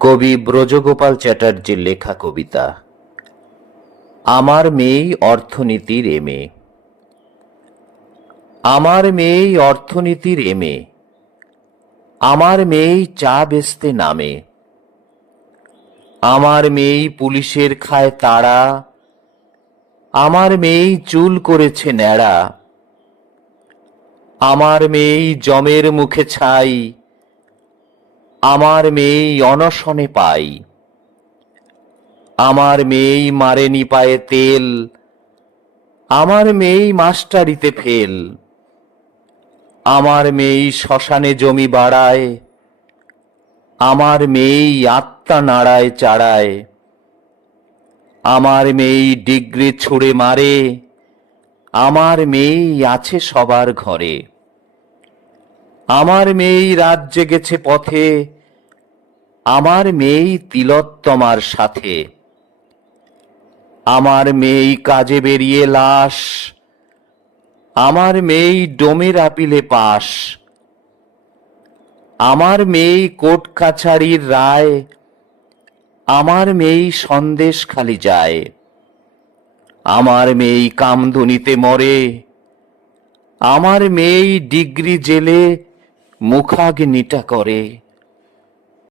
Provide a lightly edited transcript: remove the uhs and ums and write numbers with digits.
কবি ব্রজগোপাল চ্যাটার্জির লেখা কবিতা আমার মেয়েই অর্থনীতির এমএ। আমার মেয়েই অর্থনীতির এমএ, আমার মেয়েই চা বেচতে নামে। আমার মেয়েই পুলিশের খায় তাড়া, আমার মেয়েই চুল করেছে ন্যাড়া। আমার মেয়েই জমের মুখে ছাই, আমার মেয়েই অনশনে পাই। আমার মেয়েই মারেনি পায়ে তেল, আমার মেয়েই মাস্টারিতে ফেল। আমার মেয়েই শ্মশানে জমি বাড়ায়, আমার মেয়েই আত্মা নাড়ায় চাড়ায়। আমার মেয়েই ডিগ্রি ছুঁড়ে মারে, আমার মেয়েই আছে সবার ঘরে। আমার মেয়েই রাত জেগেছে পথে, আমার মেয়েই তিলোত্তমার সাথে। আমার মেয়েই কাজে বেরিয়ে লাশ, আমার মেয়েই ডোমের আপিলে পাশ। আমার মেয়েই কোর্ট কাছারির রায়, আমার মেয়েই সন্দেশ খালি যায়। আমার মেয়েই কামধুনিতে মরে, আমার মেয়েই ডিগ্রি জেলে মুখাগ্নিটা করে।